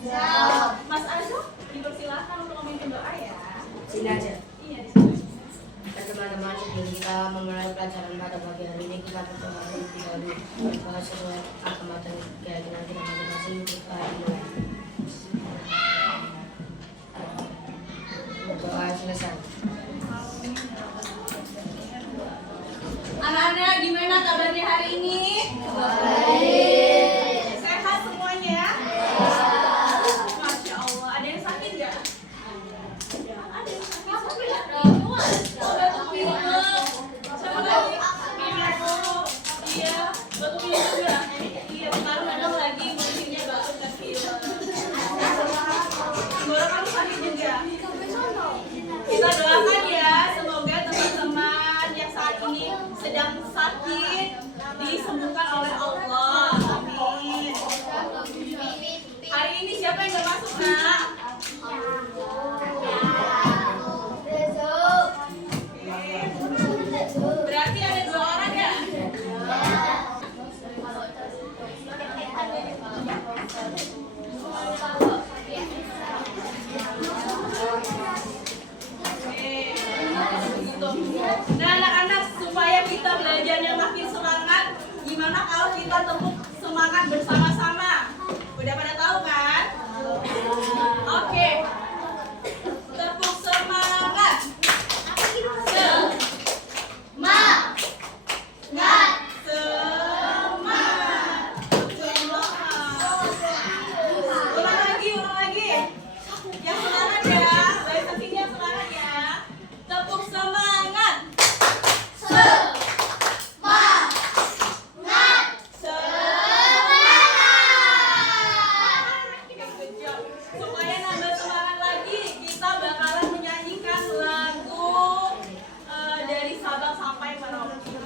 Mas Azo, dipersilakan untuk memimpin doa ya. Sini aja. Iya, di sini. Teman-teman, sebelum kita memulai pelajaran pada pagi hari ini, kita berdoa terlebih dahulu bahwa sesuai agama dan keyakinan kita masing-masing kita dimulai. Berdoa selesai. Anak-anak, gimana kabarnya hari ini? Baik. Sehat semuanya? Masya Allah. Ada yang sakit nggak? Ada yang sakit. Siapa ya? Oh, batuk pilek. Siapa lagi? Pilek. Iya, batuk pilek juga. Iya, sekarang kadang lagi musimnya batuk dan pilek. Tenggorokan sakit juga. Kita doakan ya, semoga teman-teman yang saat ini sedang sakit disembuhkan oleh Allah. Amin. Hari ini siapa yang gak masuk, nak? Berarti ada 2 orang ya? Nah, anak-anak, supaya kita belajarnya makin semangat, gimana kalau kita tepuk semangat bersama-sama? Udah pada tahu kan? Oke. Tepuk semangat. Semangat. Ulang lagi. Yang semangat ya. Baik, sini yang semangat ya. Tepuk semangat. Supaya nambah semangat lagi, kita bakalan menyanyikan lagu dari Sabang sampai Merauke.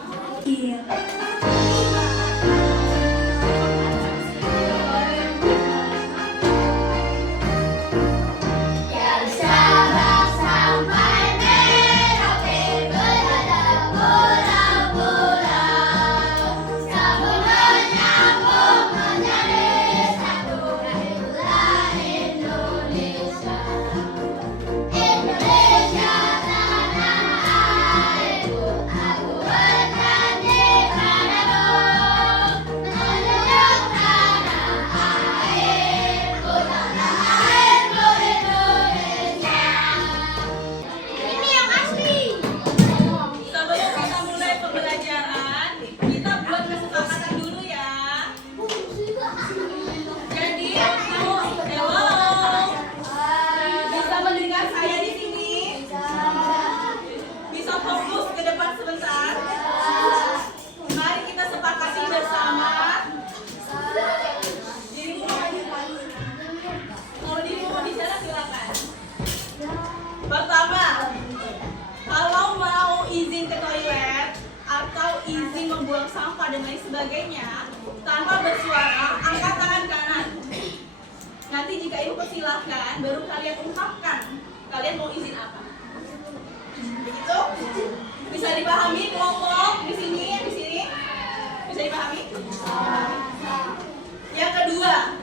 Dari Sabang sampai Merauke berada pulau-pulau, sambung menyambung menjadi satu, itulah Indonesia. Indonesia tanah airku, aku bernyanyi padamu, menjunjung tanah airku, tanah airku Indonesia. Ini yang asli. Sebelum kita mulai pembelajaran, kita buat kesepakatan dulu ya. Jadi, hello, bisa mendengar saya di sini? Bisa fokus ke depan sebentar? Mari kita sepakati bersama. Dirimu mau bicara silakan. Pertama, kalau mau izin ke toilet atau izin membuang sampah dan lain sebagainya, tanpa bersuara, angkat tangan kanan. Nanti jika ibu persilahkan, baru kalian ungkapkan kalian mau izin apa. Begitu? Bisa dipahami kelompok di sini? Bisa dipahami? Yang kedua,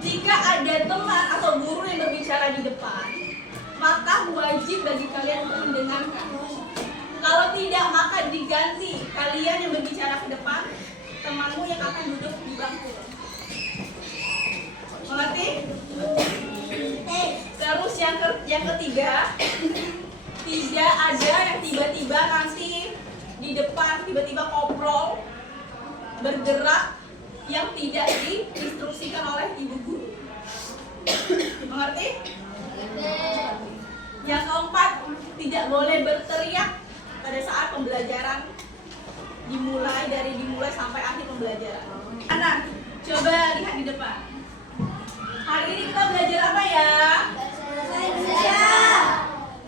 jika ada teman atau guru yang berbicara di depan, maka wajib bagi kalian untuk mendengarkan. Kalau tidak, maka diganti kalian yang berbicara ke depan, temanmu yang akan duduk di bangku. Mengerti? Terus yang ketiga, tidak ada yang tiba-tiba nanti di depan tiba-tiba koprol bergerak yang tidak diinstruksikan oleh ibu guru. Mengerti? Yang keempat, tidak boleh berteriak pada saat pembelajaran dimulai sampai akhir pembelajaran. Anak, coba lihat di depan. Hari ini kita belajar apa ya?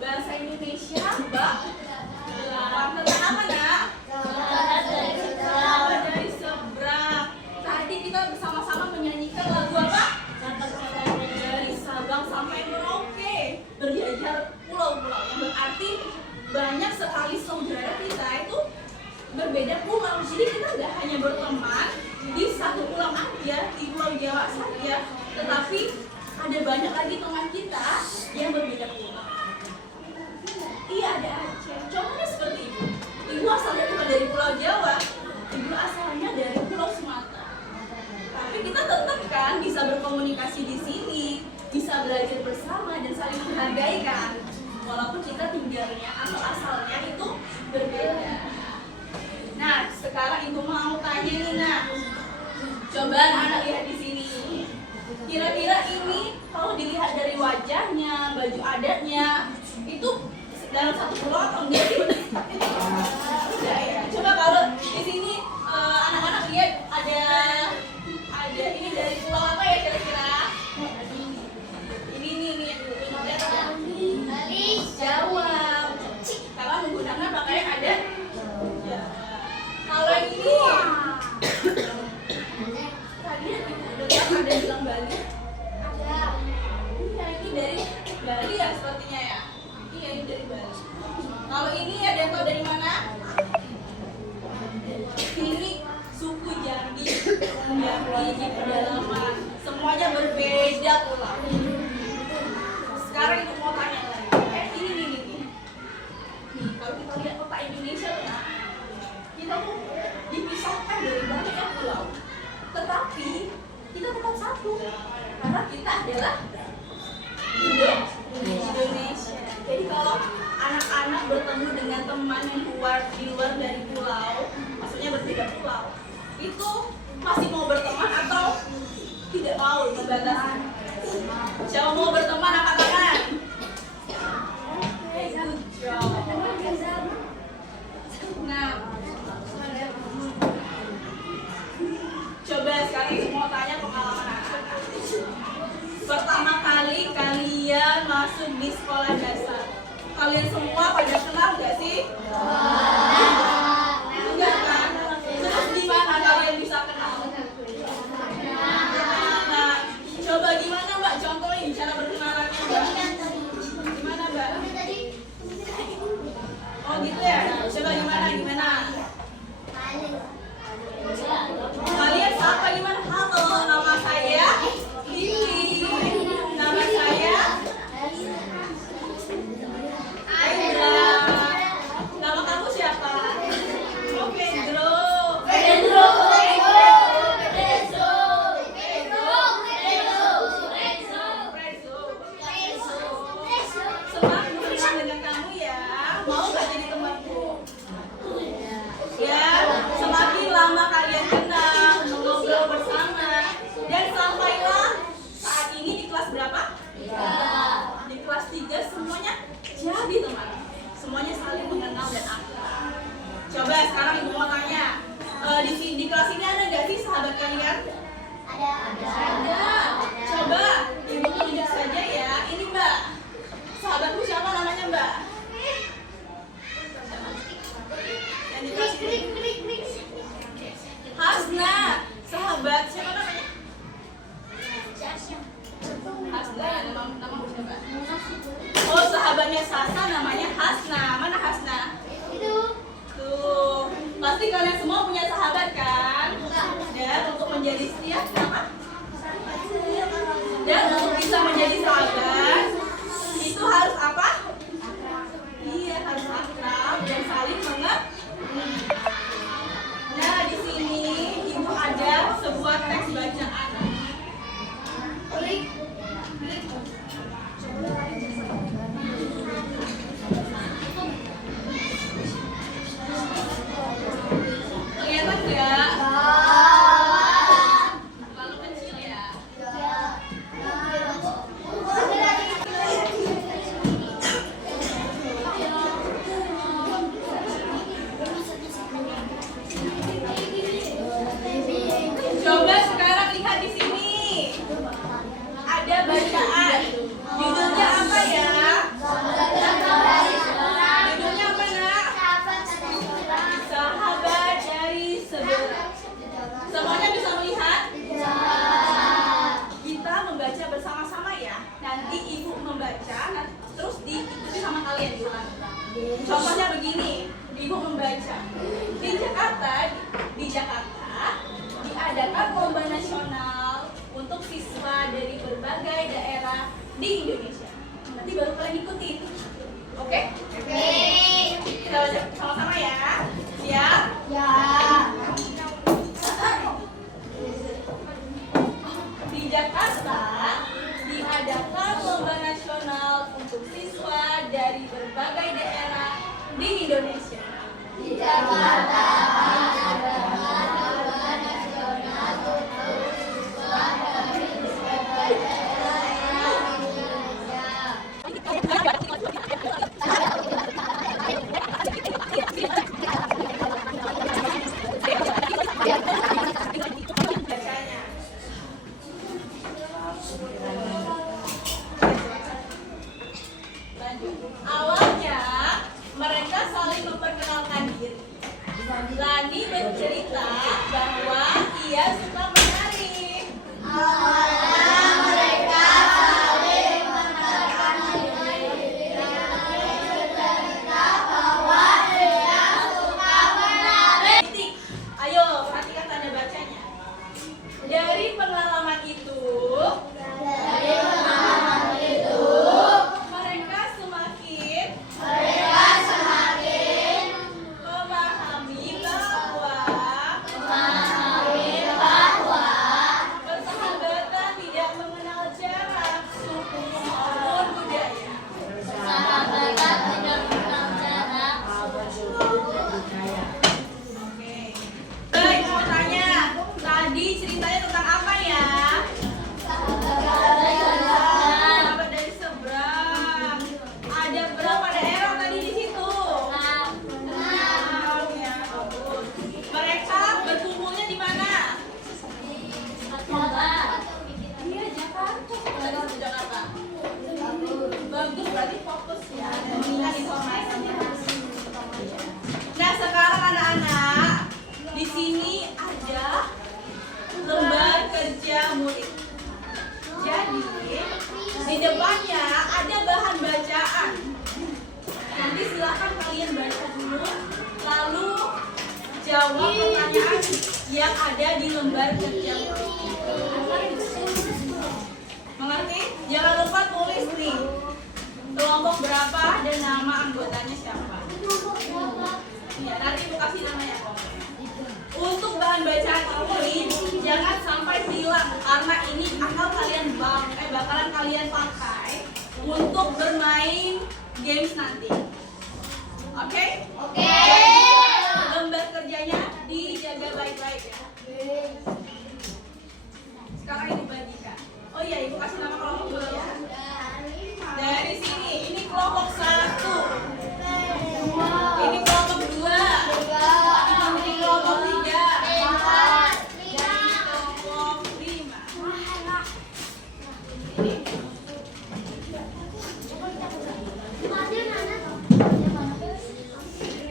Bahasa Indonesia, Mbak. Tentang apa, Nak? Dari seberang. Tadi kita bersama-sama menyanyikan lagu apa? Dari Sabang sampai Merauke, berjajar pulau-pulau. Yang berarti banyak sekali saudara kita itu berbeda pulau. Jadi kita nggak hanya berteman di satu pulau aja, di Pulau Jawa saja, tetapi ada banyak lagi teman kita yang berbeda pulau. Iya, ada Aceh. Contohnya seperti ibu. Ibu asalnya bukan dari Pulau Jawa, ibu asalnya dari Pulau Sumatera. Tapi kita tetap kan bisa berkomunikasi di sini, bisa belajar bersama dan saling menghargai kan. Walaupun kita tinggalnya atau asalnya itu berbeda. Nah, sekarang ibu mau tanya nih, nah. Coba anak lihat di sini. Kira-kira ini kalau dilihat dari wajahnya, baju adatnya, itu dalam satu pulau atau enggak sih? Enggak ya. Coba kalau di sini anak-anak lihat ada ini dari pulau apa ya kira-kira? Ini nih Bali. Jawa. Karena menggunakan pakaian adat. Ya. Kalau yang ini tadi ada bilang Bali. Iya, ini dari Bali ya sepertinya ya. Iya, ini dari Bali. Kalau ini ada yang tahu dari mana? Ini suku Jambi. Jambi di pedalaman. Semuanya berbeda pula. Sekarang ibu mau tanya lagi. Ini nih. Nih, kalau kita lihat kota Indonesia tuh, nah, kita tuh dipisahkan dari banyak pulau. Tetapi kita tetap satu. Karena kita adalah Indonesia. Jadi kalau anak-anak bertemu dengan teman yang di luar dari pulau, maksudnya berbeda pulau, itu masih mau berteman atau tidak mau dibatasi? Siapa mau berteman angkat tangan? Oke, good job. Nah, coba sekarang ibu mau tanya pengalaman anak-anak. Pertama kali kalian masuk di sekolah dasar, kalian semua pada kenal nggak sih? Enggak kan? Terus gimana kalian bisa kenal? Nah, coba gimana Mbak contohin cara berkenalannya Mbak? Gimana Mbak? Oh gitu ya? Coba gimana? Kalian siapa gimana? Halo, nama saya Lili. Nama saya Aindra. Nama kamu siapa? Oh, Pedro. Senang berkenalan dengan kamu ya. Mau gak jadi temanku? Ya, semakin lama kalian kenal, ngobrol bersama, dan sampailah saat ini di kelas berapa? Di kelas 3 semuanya jadi teman. Semuanya saling mengenal dan akrab. Coba sekarang ibu mau tanya, di kelas ini ada nggak sih sahabat kalian? Ada. Coba ibu tunjuk saja ya. Ini Mbak, sahabatmu siapa namanya Mbak? Yang di kelas ini. Hasna, sahabat siapa namanya? Hasna, nama siapa? Oh, sahabatnya Sasa namanya Hasna. Mana Hasna? Tuh, pasti kalian semua punya sahabat kan? Dan untuk menjadi setia, kenapa? Dan untuk bisa menjadi sahabat, itu harus apa? Iya, harus akrab dan saling mengerti. Nah, di sini ibu ada sebuah teks bacaan. Kelihatan nggak? dari berbagai daerah di Indonesia. Nanti baru kalian ikutin. Oke? Oke. Kita baca sama-sama ya. Siap? Ya. Di Jakarta diadakan lomba nasional untuk siswa dari berbagai daerah di Indonesia. Di Jakarta adalah lomba nasional untuk siswa dari berbagai daerah di Indonesia. Bacanya. Lanjut. Awalnya mereka saling memperkenalkan diri. Lani bercerita bahwa ia suka menari. Awalnya mereka saling mengenalkan diri. Lani bercerita bahwa ia suka menari. Titik. Ayo perhatikan tanda bacanya. Dari pengalaman itu, Dari pengalaman itu, mereka semakin mereka semakin memahami bahwa persahabatan tidak mengenal jarak, suku maupun budaya. sahabatan tidak mengenal jarak. Oke. Baik, mau tanya. Tadi ceritanya tentang apa ya? Sahabat dari seberang. Ada berapa daerah tadi di situ? 6 ya, bagus. Mereka berkumpulnya di mana? Iya, Jakarta. Tadi di Jakarta. Bagus, berarti fokus ya. Mengingat informasinya. Nah, sekarang anak-anak, di sini ada lembar kerja murid. Jadi, di depannya ada bahan bacaan. Nanti silakan kalian baca dulu, lalu jawab pertanyaan yang ada di lembar kerja murid. Mengerti? Jangan lupa tulis nih kelompok berapa dan nama anggotanya siapa. Ya, nanti mau kasih namanya. Untuk bahan bacaan ini jangan sampai hilang karena ini bakalan kalian pakai untuk bermain games nanti. Oke? Oke. Lembar kerjanya dijaga baik-baik ya. Sekarang ibu bagikan. Oh iya, ibu kasih nama kelompok dulu ya. Dari sini, ini kelompok 1. Ini kelompok 2. Ini kelompok 3. Dan kelompok 5. Ini.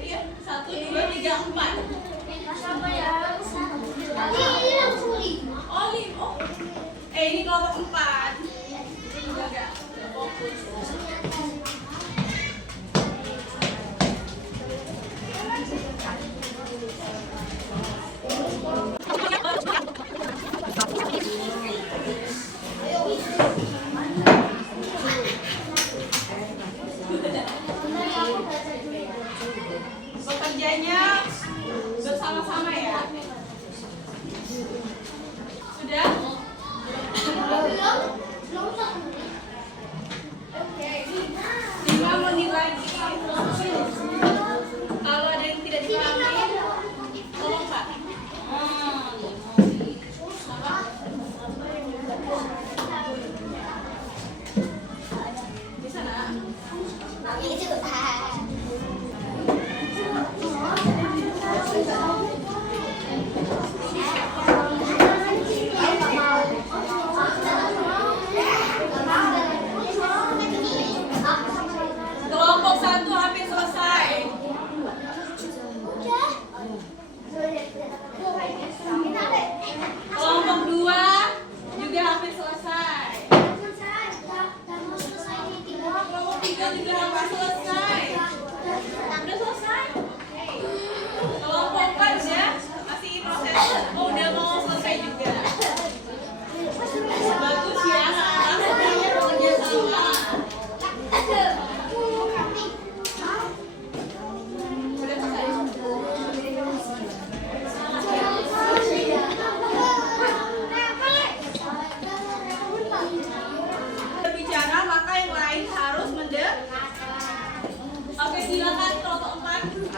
Iya, 1, 2, 3, 4. Oh, ini kelompok 4. Jaga, fokus. Bekerjanya bersama-sama ya. Sudah?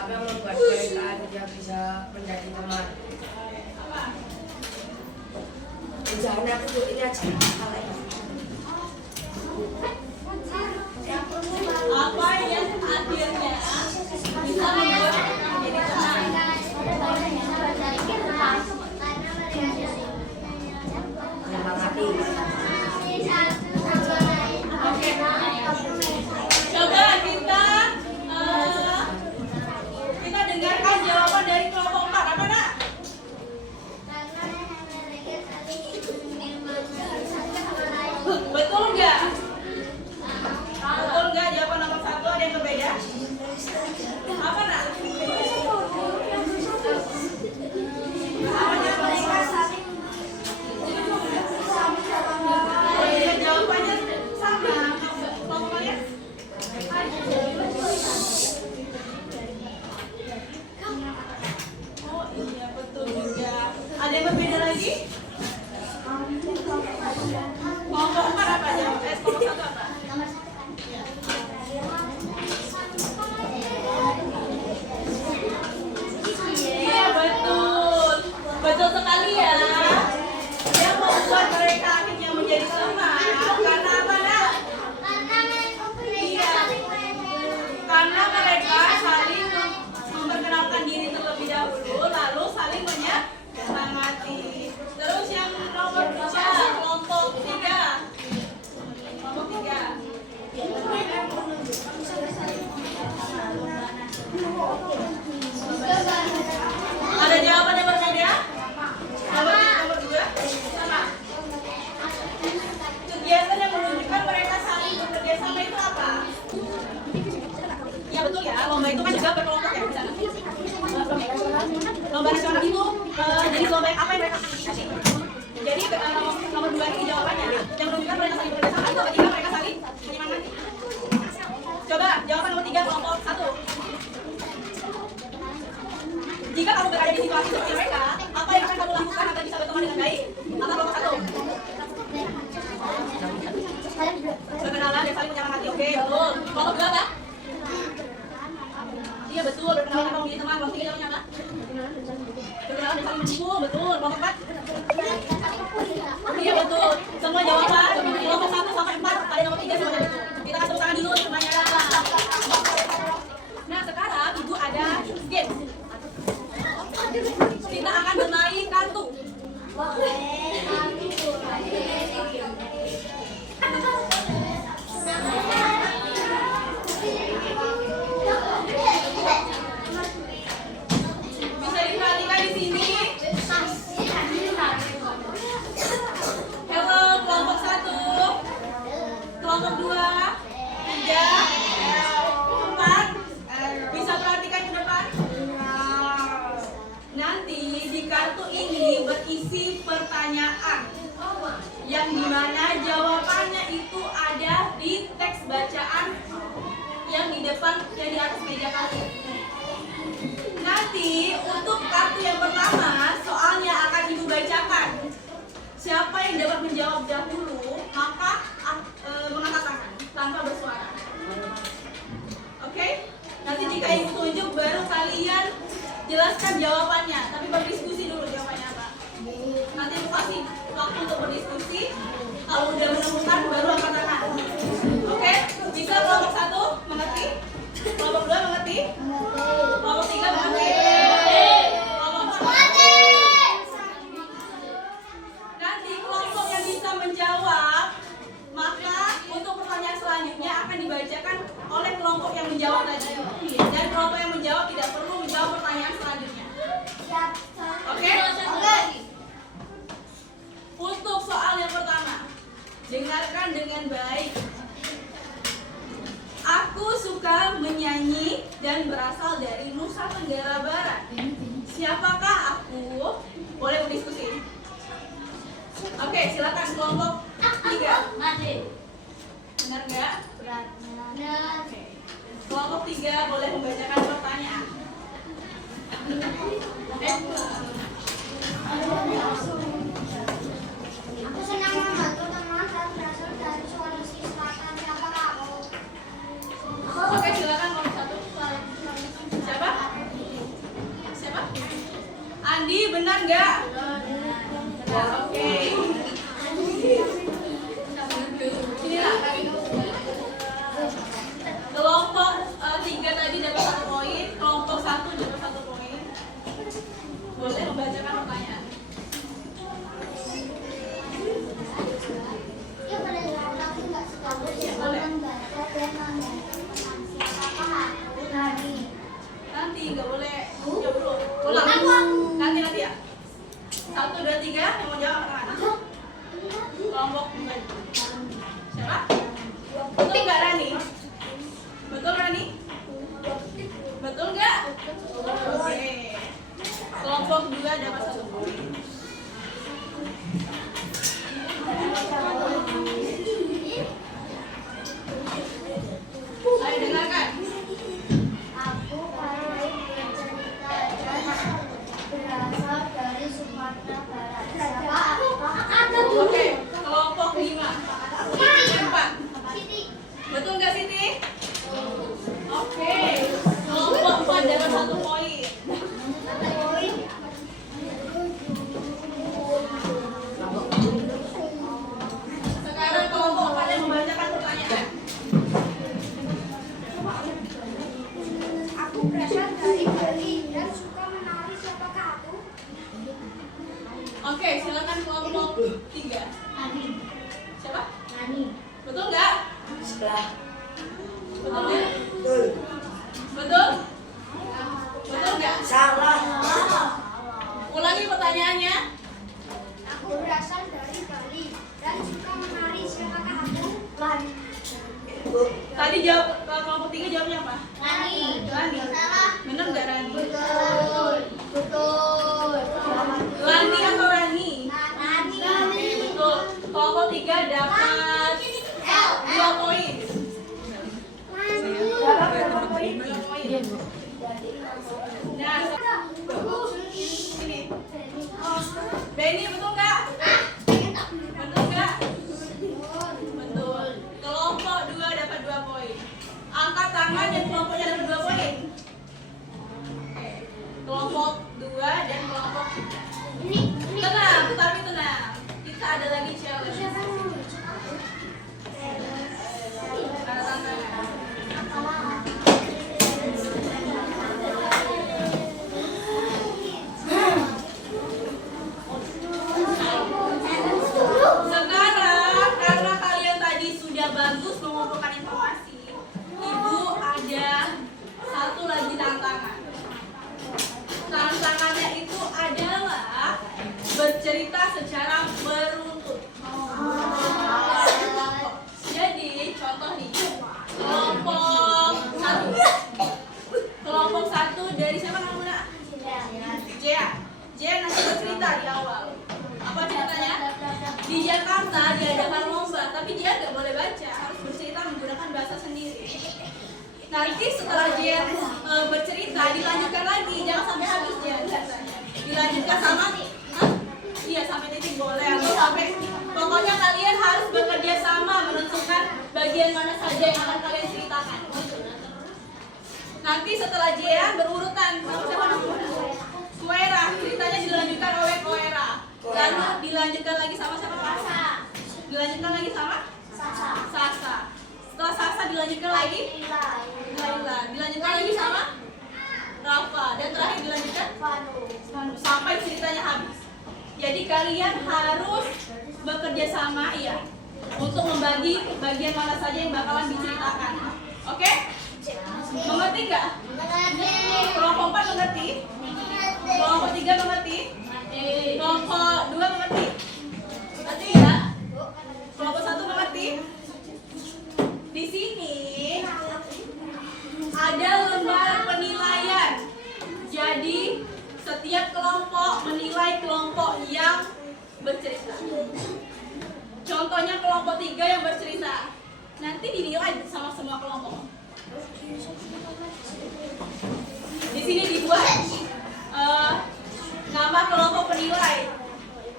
Apa yang membuat mereka tidak bisa menjadi teman? Apa? Jangan aku tuh ini aja. Apa yang akhirnya bisa membuat mereka menjadi teman? Menyemangati. Oke. Coba kita dengarkan jawaban dari kelompok 4. Apa nak? Betul nggak? Betul nggak jawaban nomor 1 ada yang berbeda? Apa nak? Ya, jawabannya sama. Kelompok kalian? Oh iya betul juga. Ada yang berbeda lagi? Kelompok 4 apa jawab? Kelompok 1 apa? Iya betul. Betul sekali ya. Yang membuat mereka akhirnya menjadi teman karena apa nak? Iya. Karena mereka saling memperkenalkan diri terlebih dahulu, lalu saling menyemangati. Terus yang nomor 2, kelompok 3. Kelompok 3. Ada jawaban yang berbeda? Nomor 2 sama. Kegiatan yang menunjukkan mereka saling bekerja sama itu apa? Ya betul ya, lomba itu kan juga berkelompok ya. Lomba nasional itu jadi lomba yang apa yang mereka kasih. Jadi nomor 2 ini jawabannya yang menunjukkan mereka saling bekerja sama itu ketika mereka saling menyemangati. Coba jawaban nomor 3 kelompok 1. Jika kamu berada di situasi seperti mereka, apa yang akan kamu lakukan agar bisa berteman dengan baik? Apa kelompok 1? Berkenalan dan saling menyemangati. Oke, betul. Kelompok 2 apa? Iya betul, berkenalan dan menjadi teman. Kelompok 3 jawabannya apa? Berkenalan dan saling mendukung. Betul. Kelompok 4? Iya betul. Semua jawaban kelompok 1 sampai 4 ada nomor 3 semuanya betul. Kita kasih tepuk tangan dulu semuanya. Nah sekarang ibu ada games. Kita akan bermain kartu. Bisa diperhatikan di sini. Halo kelompok 1, kelompok 2, 3, 4. Bisa perhatikan ke depan. Nanti di kartu ini berisi pertanyaan yang dimana jawabannya itu ada di teks bacaan yang di depan, yang di atas meja kalian. Nanti untuk kartu yang pertama soalnya akan ibu bacakan. Siapa yang dapat menjawab dahulu maka mengangkat tangan tanpa bersuara. Oke? Nanti jika ibu tunjuk baru kalian jelaskan jawabannya, tapi berdiskusi dulu jawabannya apa. Nanti ibu kasih waktu untuk berdiskusi. Kalau udah menemukan baru angkat tangan. Oke? Bisa kelompok 1 mengerti? Kelompok 2 mengerti? Kelompok 3 mengerti? Kelompok 4 mengerti? Nanti kelompok yang bisa menjawab, maka untuk pertanyaan selanjutnya akan dibacakan oleh kelompok yang menjawab tadi. Dan kelompok yang menjawab tidak perlu menjawab pertanyaan selanjutnya. Oke? Untuk soal yang pertama, dengarkan dengan baik. Aku suka menyanyi dan berasal dari Nusa Tenggara Barat. Siapakah aku? Boleh berdiskusi. Oke, silakan kelompok 3. Benar nggak? Oke. Kelompok 3 boleh membacakan pertanyaan. Aku senang membantu teman dan berasal dari Sulawesi Selatan. Siapakah aku? Oke, silakan kelompok 1. Siapa? Siapa? Betul nggak Rani? Betul Rani? Betul nggak? Oke. Kelompok 2 dapat 1 poin. Ayo dengarkan. Aku Farid bercerita dan berasal dari Sumatera Barat. Siapa? Oke, kelompok 5. Yang 4. Betul nggak Siti? Oke. Kelompok 4 dapat 1 poin. Sekarang kelompok 4 yang membacakan pertanyaan. Aku berasal dari Bali dan suka menari. Siapakah aku? Oke, silakan kelompok 3. Siapa? Nani. Betul nggak? Sebelah. Betul nggak? Betul? Betul nggak? Salah. Ulangi pertanyaannya. Aku berasal dari Bali dan suka menari. Siapakah aku? Lani. Tadi jawab kelompok 3 jawabnya apa? Lani. Lani. Bener nggak Rani? Betul. Betul. Lani atau Rani? Lani. Oke, betul. Kelompok 3 dapat 2 poin. Nah, sini. Benny betul nggak? Betul nggak? Betul. Kelompok 2 dapat 2 poin. Angkat tangan dan kelompoknya dapat 2 poin. Oke. Kelompok 2 dan kelompok tenang, tapi tenang. Kita ada lagi challenge. Tanda tangan. Sekarang karena kalian tadi sudah bagus mengumpulkan informasi, Ibu ada satu lagi tantangan. Tantangannya itu adalah bercerita secara beruntun. Jadi contoh nih, kelompok 1 dari siapa namanya? Jea. Jea nanti bercerita di awal. Apa ceritanya? Di Jakarta diadakan lomba, tapi dia nggak boleh baca, harus bercerita menggunakan bahasa sendiri. Nanti setelah dia bercerita, dilanjutkan lagi, jangan sampai habis dia ceritanya. Dilanjutkan sama, iya sampai titik boleh, atau sampai, pokoknya kalian harus bekerja sama menentukan bagian mana saja yang akan kalian ceritakan. Nanti setelah Jea berurutan, siapa namanya? Koera, ceritanya dilanjutkan oleh Koera. Lalu dilanjutkan lagi sama siapa? Sasa. Dilanjutkan lagi sama? Sasa. Setelah Sasa dilanjutkan lagi? Laila. Dilanjutkan lagi sama? Rafa. Dan terakhir dilanjutkan? Vanu. Sampai ceritanya habis. Jadi kalian harus bekerja sama ya untuk membagi bagian mana saja yang bakalan diceritakan. Oke? Mengerti nggak? Kelompok 4 mengerti? Kelompok 3 mengerti? Kelompok 2 mengerti? Mengerti ya? Kelompok 1 mengerti? Di sini ada lembar penilaian. Jadi setiap kelompok menilai kelompok yang bercerita. Contohnya kelompok 3 yang bercerita. Nanti dinilai sama semua kelompok. Di sini dibuat nama kelompok penilai.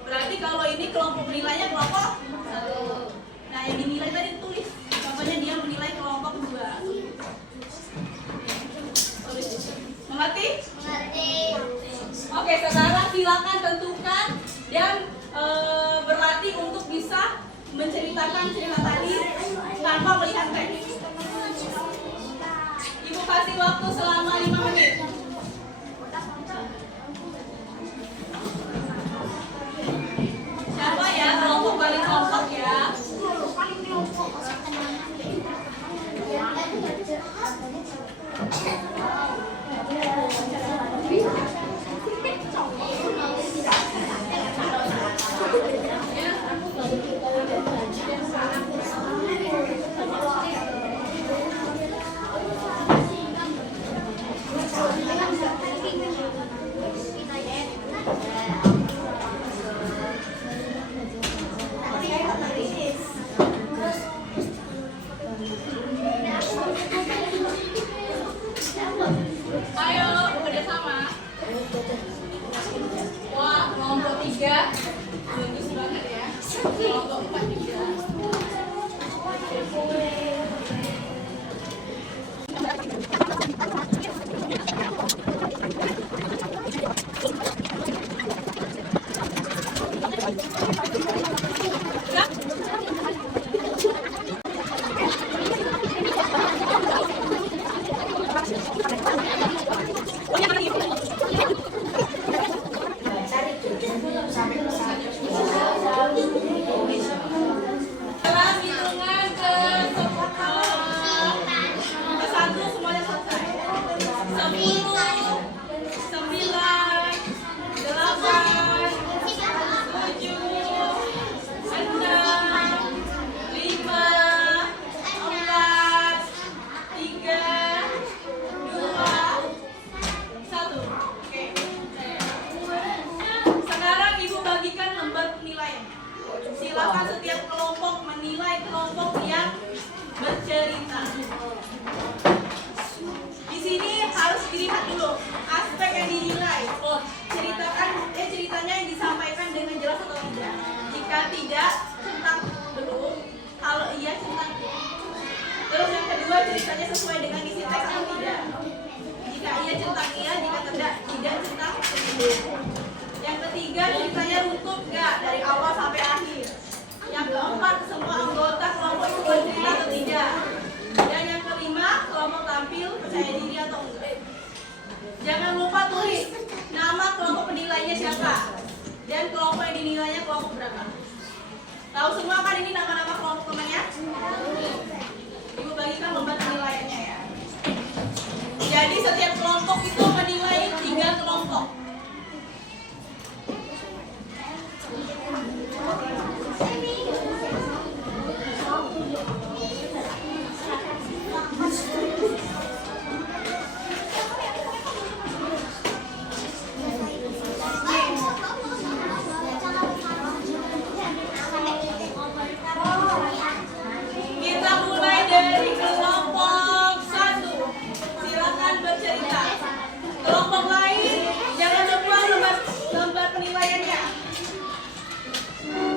Berarti kalau ini kelompok penilainya kelompok 1. Nah, yang dinilai tadi tulis. Contohnya dia menilai kelompok 2. Tulis. Mengerti? Mengerti. Oke, sekarang silakan tentukan dan berlatih untuk bisa menceritakan cerita tadi tanpa melihat teks. Ibu kasih waktu selama 5 menit. Siapa ya kelompok paling kompak ya? Dalam hitungan ke 1 semuanya selesai. 10, 9, 8, 7, 6, 5, 4, 3, 2, 1. Oke. Sekarang Ibu bagikan lembar penilaian. Silakan setiap kelompok menilai kelompok yang bercerita. Di sini harus dilihat dulu aspek yang dinilai. Oh, ceritanya yang disampaikan dengan jelas atau tidak. Jika tidak, centang belum. Kalau iya, centang ya. Terus yang kedua, ceritanya sesuai dengan isi teks atau tidak. Jika iya, centang iya. Jika tidak, centang tidak. Yang ketiga, ceritanya runtut nggak dari awal sampai akhir. Yang keempat, semua anggota kelompok itu bercerita atau tidak. Dan yang kelima, kelompok tampil percaya diri atau enggak. Jangan lupa tulis nama kelompok penilainya siapa dan kelompok yang dinilainya kelompok berapa. Tahu semua kan ini nama-nama kelompok temannya? Ibu bagikan lembar penilaiannya ya. Jadi setiap kelompok itu menilai 3 kelompok. Kita mulai dari kelompok 1. Silakan bercerita. Kelompok lain jangan lupa lembar penilaiannya.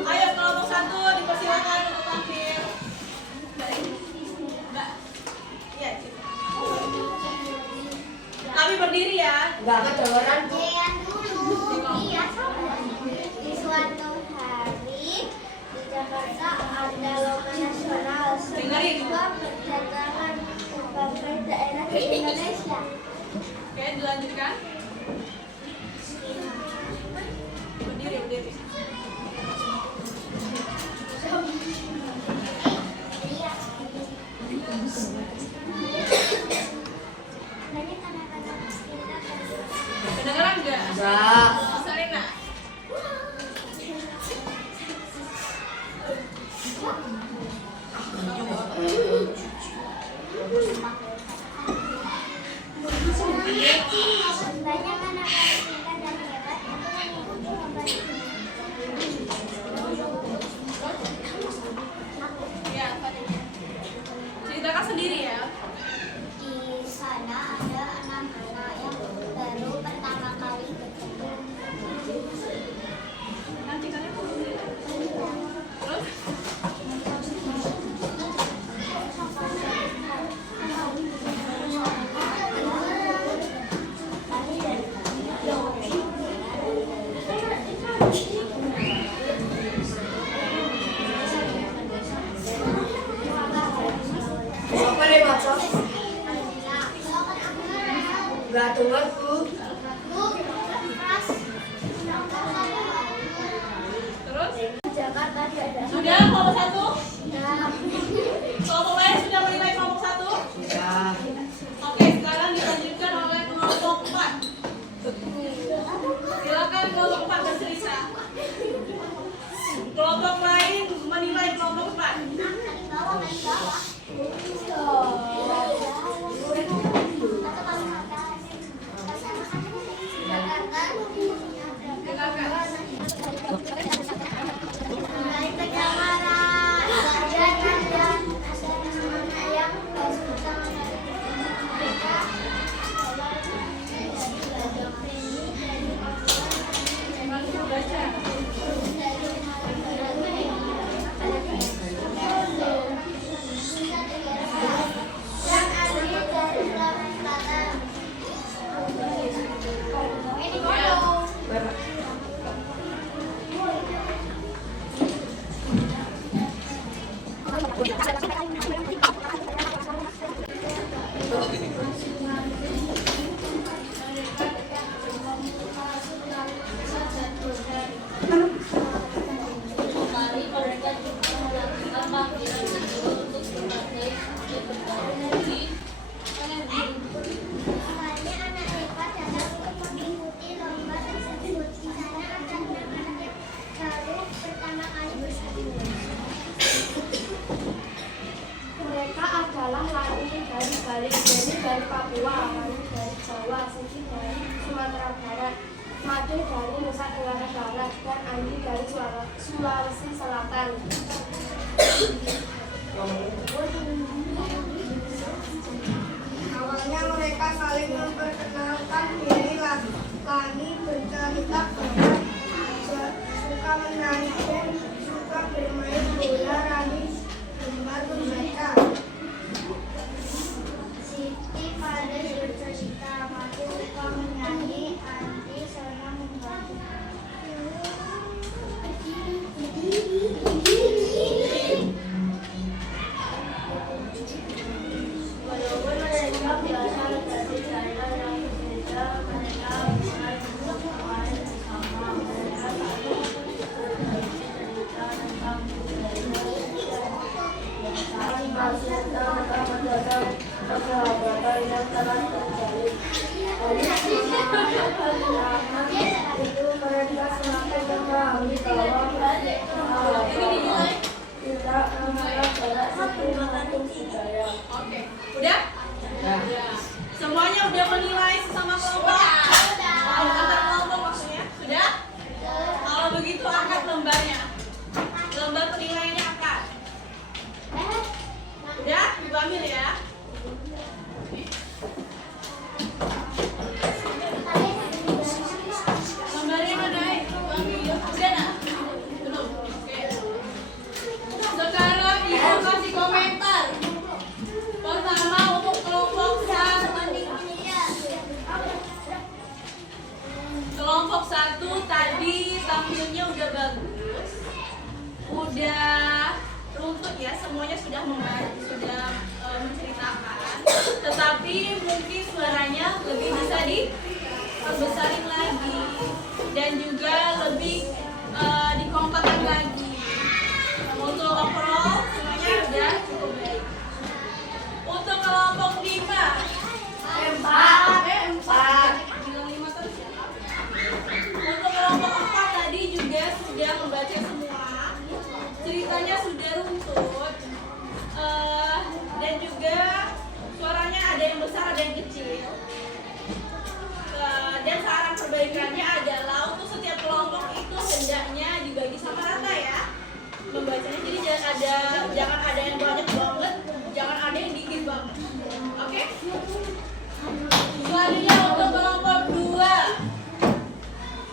Ayo kelompok 1 dipersilakan untuk tampil. Mbak. Iya. Tapi berdiri ya. Enggak kedengeran. Jangan dulu. Iya. Di suatu hari di Jakarta ada lomba nasional. Dengerin. Sebuah perdagangan berbagai daerah di Indonesia. Oke, dilanjutkan. Berdiri. Kedengeran nggak? Enggak. Sarina. Banyak anak-anak pintar dan hebat untuk mengikuti lomba ini. Ya, ceritakan sendiri ya. Di sana ada 6 anak yang baru pertama kali bertemu. Nanti kalian terus Apa nih maksud? Enggak dengar, Bu. terus Jakarta ada. sudah kelompok 1. Kelompok lain sudah menilai kelompok 1. Sudah. Oke, sekarang dilanjutkan oleh kelompok 4. Silakan kelompok 4 bercerita. Kelompok lain menilai kelompok 4. Dari Jakarta Awalnya anak Eva datang untuk mengikuti lomba tersebut. Di sana ada 6 anak yang baru pertama kali bertanding. Mereka adalah Lani dari Bali, Denny dari Papua, Lani dari Jawa, Siti dari Sumatera Barat, Made dari Nusa Tenggara Barat, dan Andi dari Sulawesi Selatan. Awalnya mereka saling memperkenalkan diri. Lani bercerita bahwa suka menari dan suka bermain bola. Rani gemar membaca. Siti pada bercerita, Mati suka menyanyi, Andi senang membaca. Walaupun mereka berasal dari daerah yang berbeda, mereka mulai bersamaan bersama. Mereka saling berbagi cerita tentang budaya, saling bercerita tentang persahabatan yang telah terjalin. Dari pengalaman itu mereka semakin memahami bahwa kebersamaan tidak mengarah pada satu budaya. Oke, udah? Semuanya udah menilai sesama kelompok? Antar kelompok maksudnya? Sudah? Kalau begitu angkat lembarnya. Lembar penilaiannya angkat. Udah? Ibu ambil ya. Lembarnya mana? Ibu ambil. Udah nak? Belum? Oke. Sekarang ibu kasih komentar. Pertama untuk kelompok kelompok 1 tadi tampilnya udah bagus, udah runtut ya, semuanya sudah menceritakan, tetapi mungkin suaranya lebih bisa diperbesarin lagi dan juga lebih dikompakkan lagi. Untuk overall semuanya udah cukup baik. Untuk kelompok 5 4 bilang 5 terus ya. Untuk kelompok 4 tadi juga sudah membaca semua. Ceritanya sudah runtut. Dan juga suaranya ada yang besar ada yang kecil. Dan saran perbaikannya adalah untuk setiap kelompok itu hendaknya dibagi sama rata ya membacanya, jadi jangan ada yang banyak banget, jangan ada yang dikit banget. Oke? Selanjutnya untuk kelompok 2.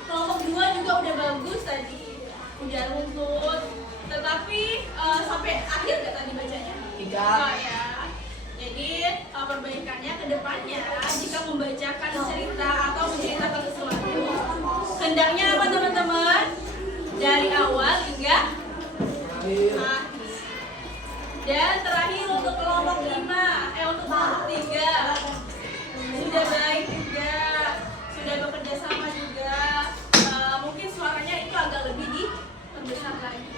Kelompok 2 juga udah bagus tadi, udah runtut, tetapi sampai akhir nggak tadi bacanya? Tidak ya. Jadi perbaikannya ke depannya jika membacakan cerita atau menceritakan sesuatu, hendaknya apa teman-teman? Dari awal hingga akhir. Dan terakhir untuk kelompok 5, untuk kelompok 3 sudah baik juga, sudah bekerja sama juga. Mungkin suaranya itu agak lebih diperbesar lagi.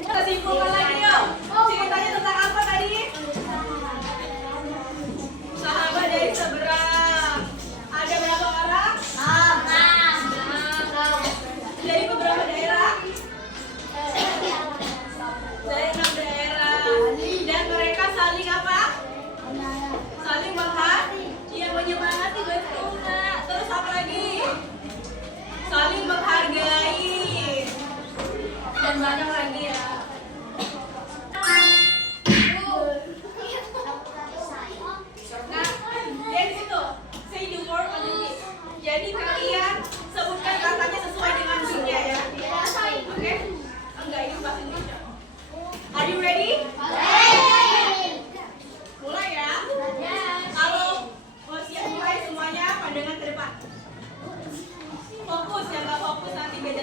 Kita simpulkan lagi yuk. Ceritanya tentang apa tadi? Sahabat dari seberang. Ada berapa orang? 6. Dari beberapa daerah? Dari 6 daerah. Dan mereka saling apa? Saling menyemangati, betul nak. Terus apa lagi? Saling menghargai. Dan banyak lagi ya. Nah, dari situ, say the word on the beat. Jadi kalian sebutkan katanya sesuai dengan beatnya ya. Oke? Enggak, ini bahasa Indonesia. Are you ready? Mulai ya. Kalau mau siap mulai semuanya pandangan ke depan. Fokus ya, nggak fokus nanti beda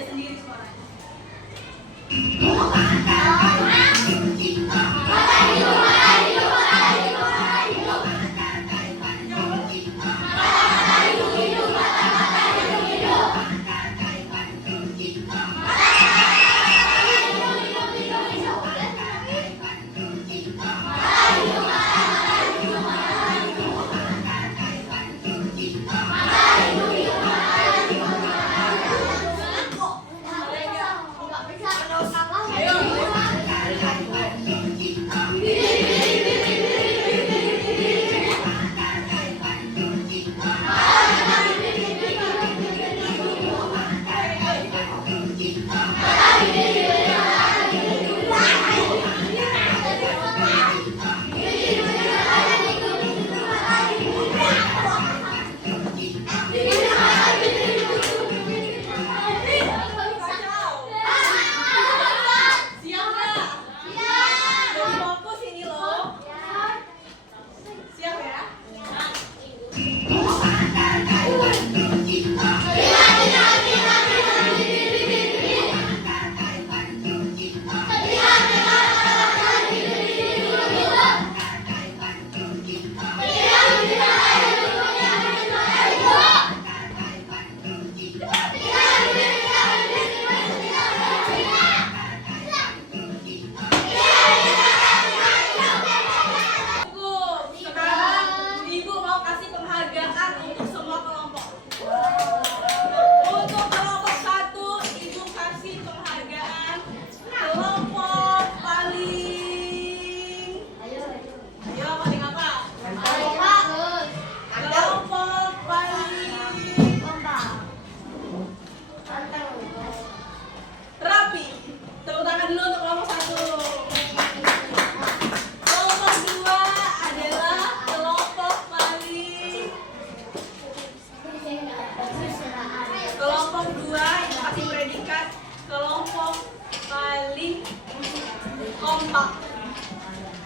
kompak.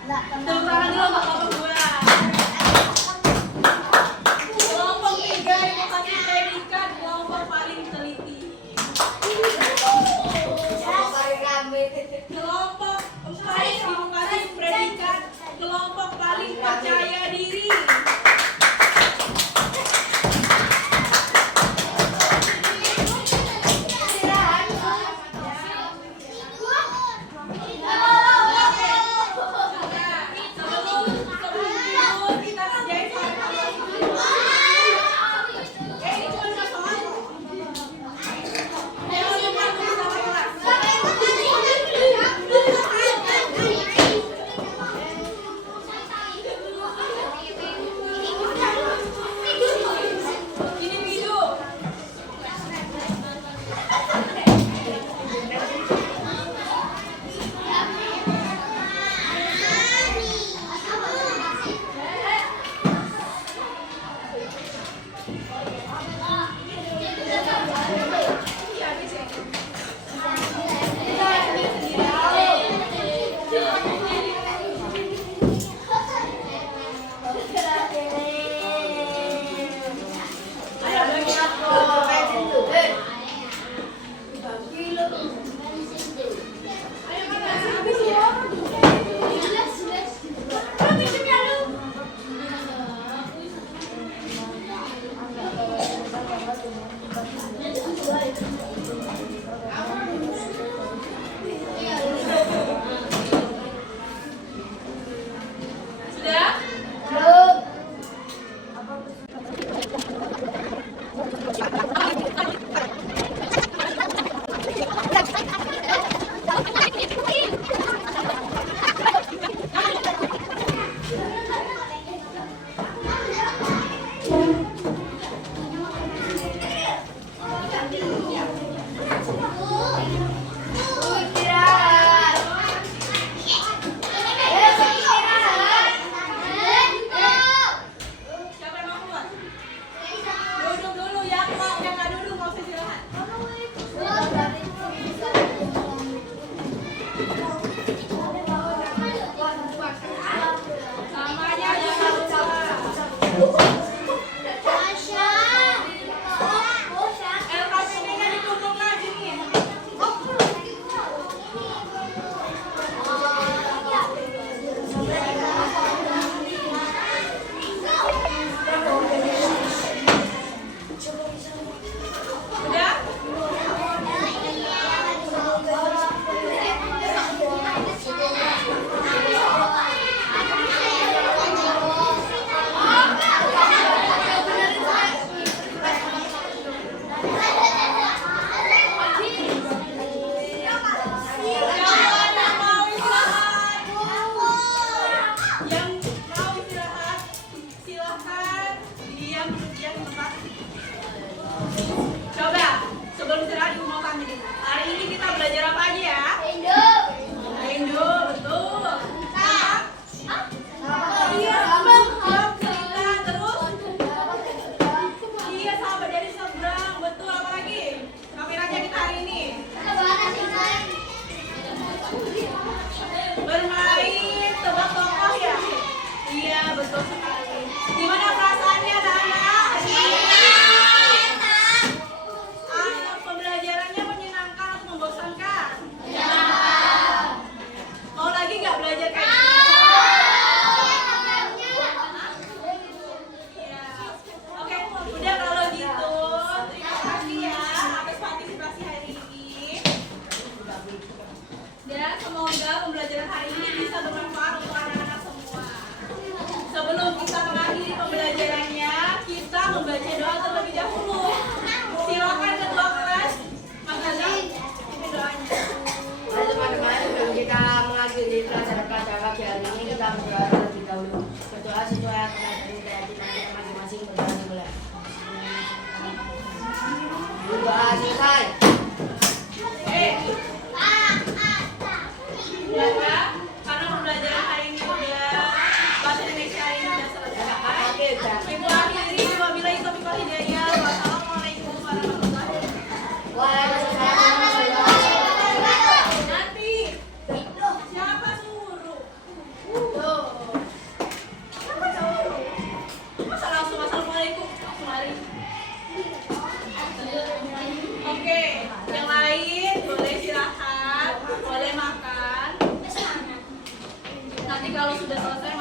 Tepuk tangan dulu untuk kelompok 2. Kelompok 3 yang kasih predikat kelompok paling teliti. Kelompok 4 ibu kasih predikat kelompok paling percaya diri. semua kami. Hari ini kita belajar apa aja ya? Indo. Indo, betul. Iya, menghap cerita terus. Iya, sahabat dari seberang, betul. Apa lagi? Ngapain aja kita hari ini? Bermain tebak tokoh ya? Iya, betul sekali. Gimana perasaannya anak-anak? Pembelajarannya menyenangkan atau membosankan? Mau lagi nggak belajar kayak gini? Iya. Oke, udah kalau gitu. Terima kasih ya atas partisipasi hari ini. Dan semoga pembelajaran hari ini bisa bermanfaat untuk anak-anak semua. Sebelum kita mengakhiri pembelajarannya, kita membaca doa terlebih dahulu. Silakan ketua kelas, Mas Hazam, pimpin doanya. Mari teman-teman, sebelum kita mengakhiri pelajaran pagi hari ini, kita berdoa terlebih dahulu. Berdoa sesuai aturan dari keyakinan kita masing-masing. Berdoa dimulai. Berdoa selesai. Ya, karena pembelajaran hari ini bahasa Indonesia hari ini udah selesai. Ibu akhiri, wabillahi taufiq wal hidayah. Wassalamualaikum warahmatullahi wabarakatuh. Waalaikumsalam. Nanti siapa suruh? Siapa suruh? Masa langsung assalamualaikum? Langsung lari. Oke, yang lain boleh istirahat, boleh makan. Nanti kalau sudah selesai